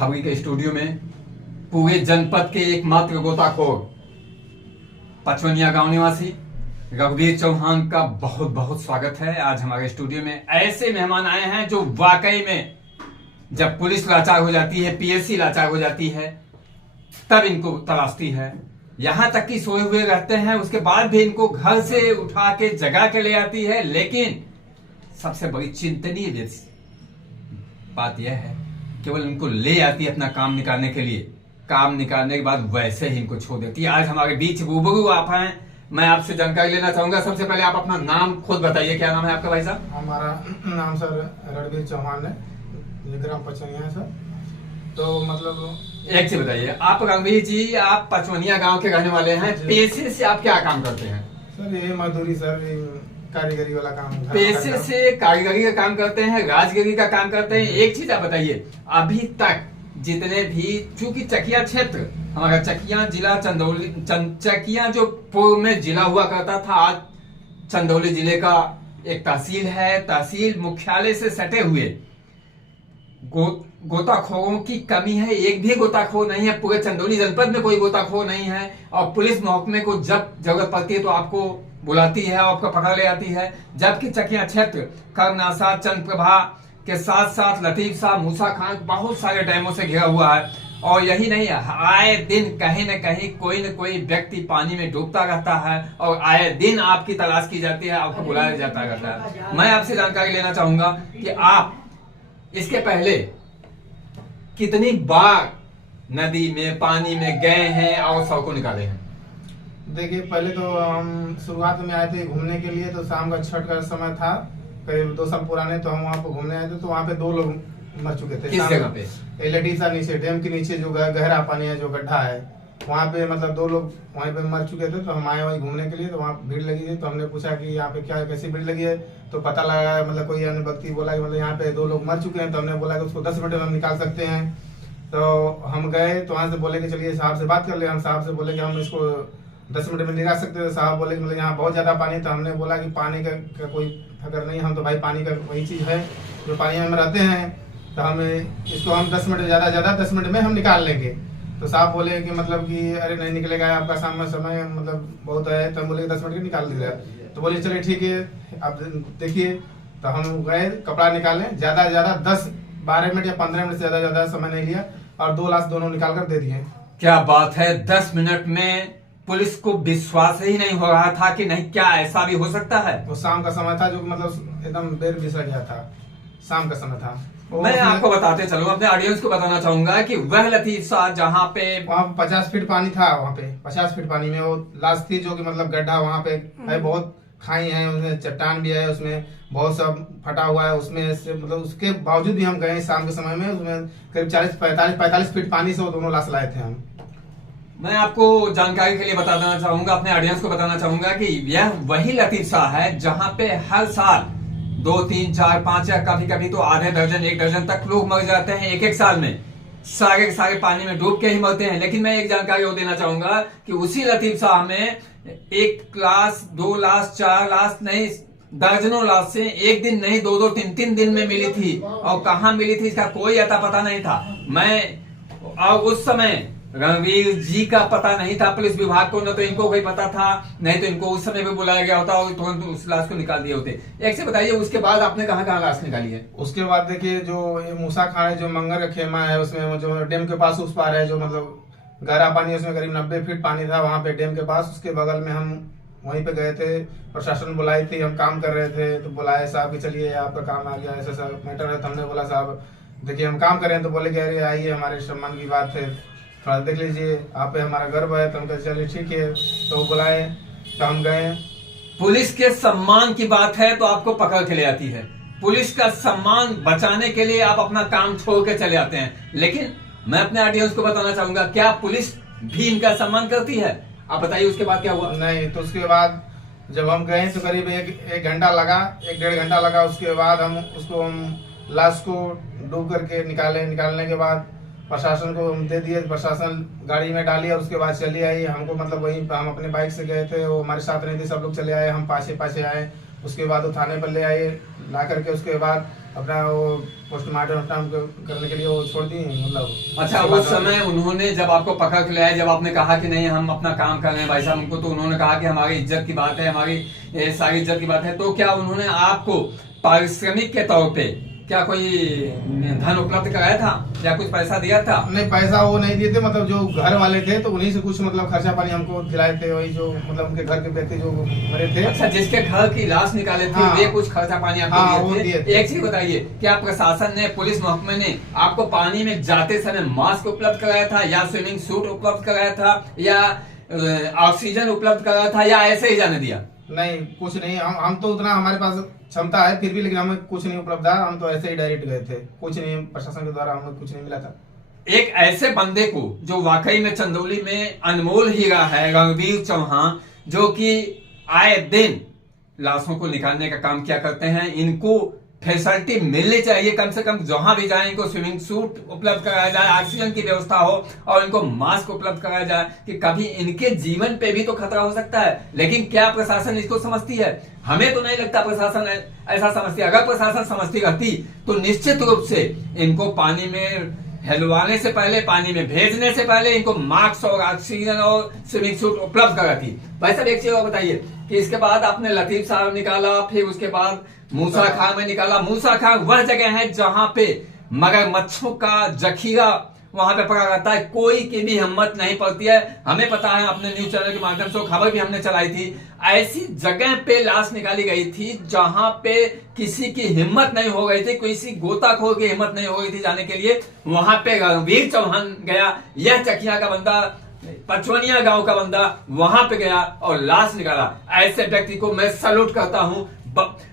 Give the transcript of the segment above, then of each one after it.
खबरी के स्टूडियो में पूरे जनपद के एकमात्र गोताखोर पचवनिया गांव निवासी रघुवीर चौहान का बहुत बहुत स्वागत है। आज हमारे स्टूडियो में ऐसे मेहमान आए हैं जो वाकई में जब पुलिस लाचार हो जाती है, पीएससी लाचार हो जाती है, तब इनको तलाशती है। यहां तक कि सोए हुए रहते हैं, उसके बाद भी इनको घर से उठा के जगा के ले आती है। लेकिन सबसे बड़ी चिंतनीय बात यह है, केवल इनको ले आती है अपना काम निकालने के लिए। काम निकालने के बाद वैसे ही इनको छोड़ देती है। आज हमारे बीच रूबरू आप हैं, मैं आपसे जानकारी लेना चाहूंगा। सबसे पहले आप अपना नाम खुद बताइए। क्या नाम है आपका भाई साहब? हमारा नाम सर रणवीर चौहान है, ये ग्राम पचवनिया है सर। तो मतलब एक चीज बताइए, आप रणवीर जी, आप पचवनिया गांव के रहने वाले हैं। पेशे से आप क्या काम करते हैं? सर ये मजदूरी सर, कारीगरी वाला काम। पेशे से कारीगरी का काम करते हैं, राजगिरी का काम करते हैं। एक चीज आप बताइए, अभी तक जितने भी, चूंकि चकिया क्षेत्र हमारा चकिया जिला चकिया जो पूर्व में जिला हुआ करता था, आज चंदौली जिले का एक तहसील है। तहसील मुख्यालय से सटे हुए गोताखोरों की कमी है। एक भी गोताखोर नहीं है, पूरे चंदौली जनपद में कोई गोताखोर नहीं है। और पुलिस महकमे को जब जरूरत पड़ती है तो आपको बुलाती है और आपको पकड़ ले आती है। जबकि चकिया क्षेत्र कर्मनासा, चंद्रप्रभा के साथ साथ लतीफ साहब, मूसा खान, बहुत सारे डैमों से घिरा हुआ है। और यही नहीं है, आए दिन कहीं न कहीं कोई न कोई व्यक्ति पानी में डूबता रहता है और आए दिन आपकी तलाश की जाती है, आपको बुलाया जाता रहता है। मैं आपसे जानकारी लेना चाहूंगा कि आप इसके पहले कितनी बार नदी में, पानी में गए हैं और शव को निकाले हैं? देखिए, पहले तो हम शुरुआत में आए थे घूमने के लिए, तो शाम का छठ का समय था, करीब 2 साल पुराने। तो हम वहाँ पे घूमने आए थे, तो वहाँ पे 2 लोग मर चुके थे। किस जगह पे? लटीसा नीचे, डैम के नीचे जो गहरा पानी है, जो गड्ढा है, वहाँ पे मतलब 2 लोग वहीं पे मर चुके थे। तो हम आए वहीं घूमने के लिए, तो वहाँ भीड़ लगी थी। तो हमने पूछा कि यहाँ पे क्या, कैसी भीड़ लगी है? तो पता लगा, मतलब कोई अन्य व्यक्ति बोला कि मतलब यहाँ पे 2 लोग मर चुके हैं। तो हमने बोला कि उसको 10 मिनट में हम निकाल सकते हैं। तो हम गए, तो वहाँ से बोले कि चलिए साहब से बात कर ले। हम साहब से बोले कि हम इसको 10 मिनट में निकाल सकते हैं। साहब बोले कि मतलब यहाँ बहुत ज्यादा पानी। तो हमने बोला कि पानी का कोई फिक्र नहीं, हम तो भाई पानी का वही चीज है जो पानी में रहते हैं। तो हम इसको 10 मिनट, ज्यादा 10 मिनट में हम निकाल लेंगे। तो साहब बोले कि मतलब कि अरे नहीं निकलेगा, आपका समय मतलब बहुत है। तो हम बोले 10 मिनट में निकाल दीजिएगा। तो बोले चलिए ठीक है, आप देखिए। तो हम गए, कपड़ा निकाले, ज्यादा 10-12 मिनट या 15 मिनट से ज्यादा समय नहीं लिया, और 2 लाश दोनों निकाल कर दे दिए। क्या बात है! 10 मिनट में पुलिस को विश्वास ही नहीं हो रहा था कि नहीं, क्या ऐसा भी हो सकता है? वो शाम का समय था, जो मतलब एकदम बेर बिसर गया था। शाम का समय था। मैं आपको बताते चलूं, अपने ऑडियंस को बताना चाहूंगा कि वह लतीफ साहब जहाँ पे, वहाँ 50 फीट पानी था, वहाँ पे 50 फीट पानी में वो लाश थी, जो कि मतलब गड्ढा वहाँ पे है, बहुत खाई है, उसमें चट्टान भी है, उसमें बहुत सब फटा हुआ है। उसमें से मतलब उसके बावजूद भी हम गए शाम के समय में, उसमें करीब 45 फीट पानी से वो दोनों लाश लाए थे हम। मैं आपको जानकारी के लिए बताना चाहूंगा, अपने ऑडियंस को बताना चाहूंगा कि यह वही लतीफ साहब है जहां पे हर साल 2, 3, 4, 5 या कभी कभी तो आधे दर्जन, 1 दर्जन तक लोग मर जाते हैं एक साल में। सारे के सारे पानी में डूब के ही मरते हैं। लेकिन मैं एक जानकारी और देना चाहूंगा कि उसी लतीफ साहब में 1 लाश, 2 लाश, 4 लाश नहीं, दर्जनों लाश से एक दिन नहीं, 2-2, 3-3 दिन में मिली थी। और कहाँ मिली थी इसका कोई अता पता नहीं था। और उस समय रणवीर जी का पता नहीं था पुलिस विभाग को, न तो इनको कोई पता था, नहीं तो इनको उस समय पे बुलाया गया होता और तुरंत उस लाश को निकाल दिए होते। एक से बताइए, उसके बाद आपने कहाँ लाश निकाली है? उसके बाद देखिए, जो ये मूसा खान है, जो मंगर का खेमा है, उसमें जो डैम के पास उस पार है, जो मतलब गहरा पानी है, उसमें करीब 90 फीट पानी था वहाँ पे डैम के पास। उसके बगल में हम वहीं पे गए थे, प्रशासन बुलाई थी, हम काम कर रहे थे। तो बुलाए साहब कि चलिए आपका काम आ गया, ऐसा मैटर है। तो हमने बोला साहब देखिए हम काम कर रहे हैं। तो बोले कि अरे आइए, हमारे सम्मान की बात है, थोड़ा देख लीजिए, आप पे हमारा गर्व है। तो हम कहे चलिए ठीक है। तो बुलाए, तो हम गए। पुलिस के सम्मान की बात है तो आपको पकड़ के ले आती है। पुलिस का सम्मान बचाने के लिए आप अपना काम छोड़ के चले आते हैं। लेकिन मैं अपने ऑडियंस को बताना चाहूंगा, क्या पुलिस भी इनका सम्मान करती है? आप बताइए उसके बाद क्या हुआ? नहीं, तो उसके बाद जब हम गए तो करीब एक घंटा लगा, 1-1.5 घंटा लगा। उसके बाद हम लाश को डूब करके निकालने के बाद प्रशासन को हम दे दिए। प्रशासन गाड़ी में डाली और उसके बाद चली आई। हमको मतलब वहीं हम अपने बाइक से गए थे, वो हमारे साथ नहीं थे, सब लोग चले आए, हम पाछे आए। उसके बाद वो थाने पर ले आए, ला करके उसके बाद अपना वो पोस्टमार्टम करने के लिए वो छोड़ दिए मतलब। अच्छा, उसके उस बाद समय उन्होंने जब आपको पकड़ के लाया, जब आपने कहा कि नहीं हम अपना काम कर रहे हैं भाई साहब उनको, तो उन्होंने कहा कि हमारी इज्जत की बात है, हमारी सारी इज्जत की बात है, तो क्या उन्होंने आपको पारिश्रमिक के तौर पे क्या कोई धन उपलब्ध कराया था या कुछ पैसा दिया था? नहीं, पैसा वो नहीं दिए थे, मतलब जो घर वाले थे तो उन्हीं से कुछ मतलब खर्चा पानी हमको दिलाए थे, वही जो मतलब उनके घर के व्यक्ति जो मरे थे। अच्छा, जिसके घर की लाश निकाले थे हाँ, वे कुछ खर्चा पानी आपको हाँ, वो दिए दिए थे? थे। एक चीज बताइए, क्या प्रशासन ने, पुलिस महकमे ने आपको पानी में जाते समय मास्क उपलब्ध कराया था या स्विमिंग सूट उपलब्ध कराया था या ऑक्सीजन उपलब्ध कराया था या ऐसे ही जाने दिया? नहीं, कुछ नहीं, हम तो उतना हमारे पास क्षमता है फिर भी, लेकिन हमें कुछ नहीं उपलब्ध है, हम तो ऐसे ही डायरेक्ट गए थे, कुछ नहीं, प्रशासन के द्वारा हमें कुछ नहीं मिला था। एक ऐसे बंदे को जो वाकई में चंदौली में अनमोल हीरा है, रणवीर चौहान, जो कि आए दिन लाशों को निकालने का काम किया करते हैं, इनको फैसिलिटी मिलनी चाहिए, कम से कम जहां भी जाए इनको स्विमिंग सूट उपलब्ध कराया जाए, ऑक्सीजन की व्यवस्था हो और इनको मास्क उपलब्ध कराया जाए कि कभी इनके जीवन पे भी तो खतरा हो सकता है। लेकिन क्या प्रशासन इसको समझती है? हमें तो नहीं लगता प्रशासन ऐसा समझती है। अगर प्रशासन समझती रहती तो निश्चित रूप से इनको पानी में हिलवाने से पहले, पानी में भेजने से पहले इनको मास्क और ऑक्सीजन और स्विमिंग सूट उपलब्ध कराती। भाई साहब एक चीज और बताइए कि इसके बाद आपने लतीफ साहब निकाला, फिर उसके बाद मूसा खां में निकाला। मूसा खां वह जगह है जहां पे मगरमच्छों का जखीरा वहां पे पड़ा रहता है, कोई की भी हिम्मत नहीं पड़ती है। हमें पता है, अपने न्यूज चैनल के माध्यम से खबर भी हमने चलाई थी, ऐसी जगह पे लाश निकाली गई थी जहां पे किसी की हिम्मत नहीं हो गई थी, किसी गोताखोर की हिम्मत नहीं हो गई थी जाने के लिए। वहां पे रणवीर चौहान गया, यह चकिया का बंदा, पचवनिया गांव का बंदा वहां पे गया और लाश निकाला। ऐसे व्यक्ति को मैं सैल्यूट करता हूं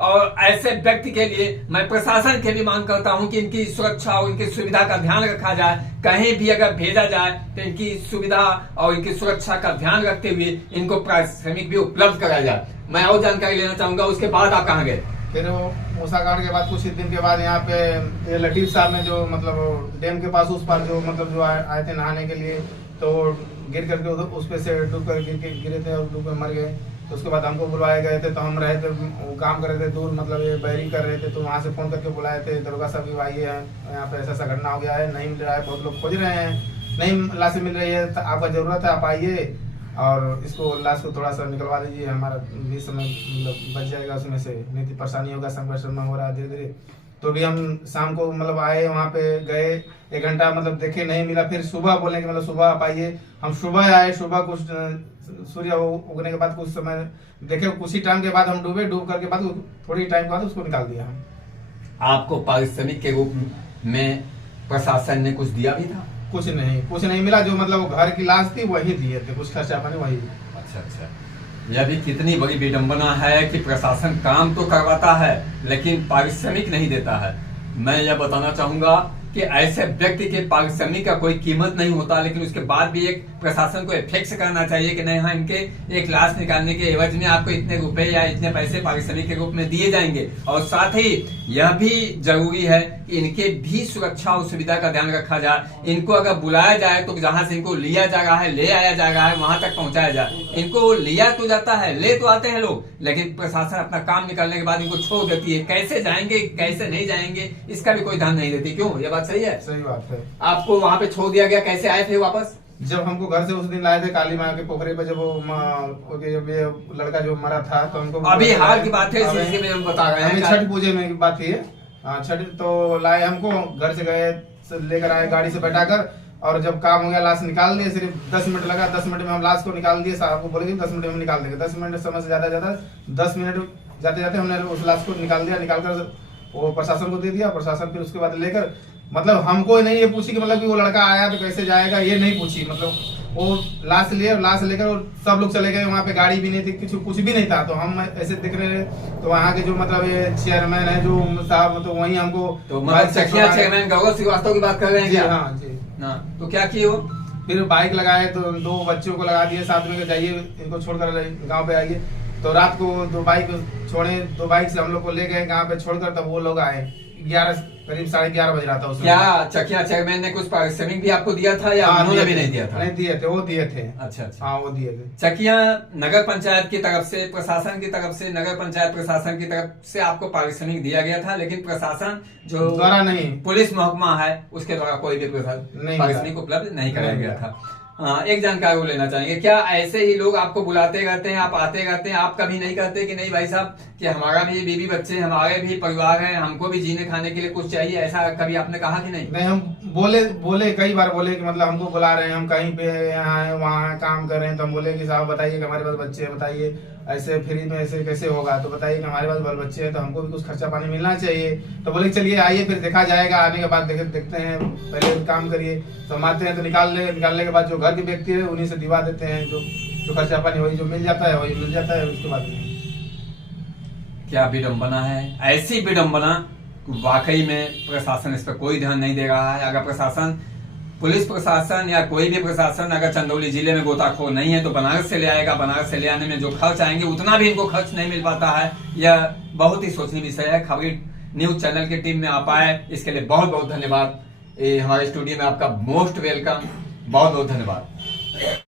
और ऐसे व्यक्ति के लिए मैं प्रशासन के भी मांग करता हूं कि इनकी सुरक्षा और इनकी सुविधा का ध्यान रखा जाए। कहीं भी अगर भेजा जाए तो इनकी सुविधा और इनकी सुरक्षा का ध्यान रखते हुए इनको पारिश्रमिक भी उपलब्ध कराया जाए। मैं और जानकारी लेना चाहूंगा, उसके बाद आप कहाँ गए? फिर वो मूसाकांड के बाद कुछ दिन के बाद यहाँ पे लतीफ साहब ने जो मतलब डैम के पास उस पार जो मतलब जो आए थे नहाने के लिए, तो गिर करके उस पे से डूब कर गिरे थे और डूब कर मर गए। तो उसके बाद हमको बुलवाए गए थे, तो हम रहे थे, वो काम कर रहे थे दूर, मतलब ये बैरिंग कर रहे थे, तो वहाँ से फोन करके बुलाए थे, दरोगा साहब भी आइए, यहाँ पे ऐसा ऐसा घटना हो गया है, नहीं मिल रहा है, बहुत लोग खोज रहे हैं, नहीं लाश मिल रही है, तो आपका जरूरत है, आप आइए और इसको लाश को थोड़ा सा निकलवा दीजिए, हमारा भी समय मतलब बच जाएगा, उसमें से नहीं तो परेशानी होगा, संघर्ष में हो रहा है धीरे धीरे। तो भी हम शाम को मतलब आए, वहाँ पे गए, 1 घंटा मतलब देखे, नहीं मिला, फिर सुबह बोले कि मतलब सुबह आप आइए। हम सुबह आए, सुबह कुछ सूर्य उगने के बाद कुछ समय देखे, कुछ ही टाइम के बाद हम डूबे, डूब करके बाद थोड़ी टाइम के बाद उसको निकाल दिया हम। आपको पारिश्रमिक के रूप में प्रशासन ने कुछ दिया भी था? कुछ नहीं मिला, जो मतलब घर की लाश थी वही दिए थे, कुछ खर्चा पानी वही। अच्छा, यह भी कितनी बड़ी विडंबना है कि प्रशासन काम तो करवाता है लेकिन पारिश्रमिक नहीं देता है। मैं यह बताना चाहूंगा कि ऐसे व्यक्ति के पारिश्रमिक का कोई कीमत नहीं होता, लेकिन उसके बाद भी एक प्रशासन को फिक्स करना चाहिए कि नहीं, हाँ इनके एक लाश निकालने के एवज में आपको इतने रुपए या इतने पैसे पारिश्रमिक के रूप में दिए जाएंगे। और साथ ही यह भी जरूरी है कि इनके भी सुरक्षा और सुविधा का ध्यान रखा जाए। इनको अगर बुलाया जाए तो जहां से इनको लिया जा रहा है, ले आया जा रहा है, वहां तक पहुंचाया जाए। इनको लिया तो जाता है, ले तो आते हैं लोग, लेकिन प्रशासन अपना काम निकालने के बाद इनको छोड़ देती है। कैसे जाएंगे, कैसे नहीं जाएंगे, इसका भी कोई ध्यान नहीं देती। क्यों? ये बात सही है? सही बात है। आपको वहां पे छोड़ दिया गया, कैसे आए थे वापस? जब हमको घर से उस दिन लाए थे काली माँ के पोखरे पे, जब वो जब ये लड़का जो मरा था, तो हमको अभी हाल की बात है, इसी में हम बता रहे हैं, छठ पूजे में की बात थी। छठ तो लाए, हमको घर से गए, लेकर आए गाड़ी से बैठाकर, और जब काम हो गया लाश निकाल दिए। सिर्फ 10 मिनट लगा, 10 मिनट में हम लाश को निकाल दिए। साहब को बोले 10 मिनट में निकाल देंगे, 10 मिनट समय से ज्यादा 10 मिनट जाते जाते हमने उस लाश को निकाल दिया। निकालकर वो प्रशासन को दे दिया। प्रशासन फिर उसके बाद लेकर, मतलब हमको नहीं ये पूछी कि मतलब कि वो लड़का आया तो कैसे जाएगा, ये नहीं पूछी। मतलब वो लाश लिए, लाश लेकर और सब लोग चले गए। वहाँ पे गाड़ी भी नहीं थी, कुछ भी नहीं था। तो हम ऐसे दिख रहे, तो वहाँ के जो मतलब ये चेयरमैन है जो साहब, तो वही हमको तो चेयरमैन गौरव श्रीवास्तव की बात कर रहे हैं क्या? हाँ जी। तो क्या किए हो? फिर बाइक लगाए, तो 2 बच्चों को लगा दिए साथ में, जाइए इनको छोड़कर गाँव पे आइए। तो रात को 2 बाइक छोड़े, 2 बाइक से हम लोग को ले गए गाँव पे छोड़कर, तब वो लोग आए। 11 करीब 11:30 बज रहा था उसमें। क्या चकिया चेयरमैन ने कुछ पारिश्रमिक भी आपको दिया था या हाँ, उन्होंने भी दिए थे। नहीं दिया था? नहीं दिए थे, वो दिए थे। अच्छा अच्छा। हाँ, वो दिए थे। चकिया नगर पंचायत की तरफ से, प्रशासन की तरफ से, नगर पंचायत प्रशासन की तरफ से आपको पारिश्रमिक दिया गया था, लेकिन प्रशासन जो द्वारा नहीं, पुलिस महकमा है उसके द्वारा कोई भी नहीं पारिश्रमिक उपलब्ध नहीं कराया नहीं गया मिला। था। एक जानकारी वो लेना चाहेंगे, क्या ऐसे ही लोग आपको बुलाते रहते हैं, आप आते रहते हैं, आप कभी नहीं कहते कि नहीं भाई साहब कि हमारा भी बीवी बच्चे, हमारे भी परिवार है, हमको भी जीने खाने के लिए कुछ चाहिए, ऐसा कभी आपने कहा कि नहीं? नहीं, हम बोले कई बार बोले कि मतलब हमको बुला रहे हैं, हम कहीं पे यहाँ है वहाँ है, काम कर रहे हैं, तो हम बोले कि साहब बताइए कि हमारे पास बच्चे हैं, बताइए ऐसे फ्री में ऐसे कैसे होगा, तो बताइए कि हमारे पास बाल बच्चे हैं तो हमको भी कुछ खर्चा पानी मिलना चाहिए। तो बोले चलिए आइए फिर देखा जाएगा, आने के बाद देखते हैं, पहले काम करिए। तो हम आते हैं तो निकालने के बाद जो घर के व्यक्ति है उन्हीं से दिवा देते हैं, जो खर्चा पानी वही जो मिल जाता है वही मिल जाता है। उसके बाद क्या विडम्बना है, ऐसी विडम्बना, वाकई में प्रशासन इस पर कोई ध्यान नहीं दे रहा है। अगर प्रशासन, पुलिस प्रशासन या कोई भी प्रशासन अगर चंदौली जिले में गोताखोर नहीं है तो बनारस से ले आएगा, बनारस से ले आने में जो खर्च आएंगे उतना भी इनको खर्च नहीं मिल पाता है। यह बहुत ही सोचनीय विषय है। खबरी न्यूज चैनल की टीम में आप आए, इसके लिए बहुत बहुत धन्यवाद। हमारे स्टूडियो में आपका मोस्ट वेलकम, बहुत बहुत धन्यवाद।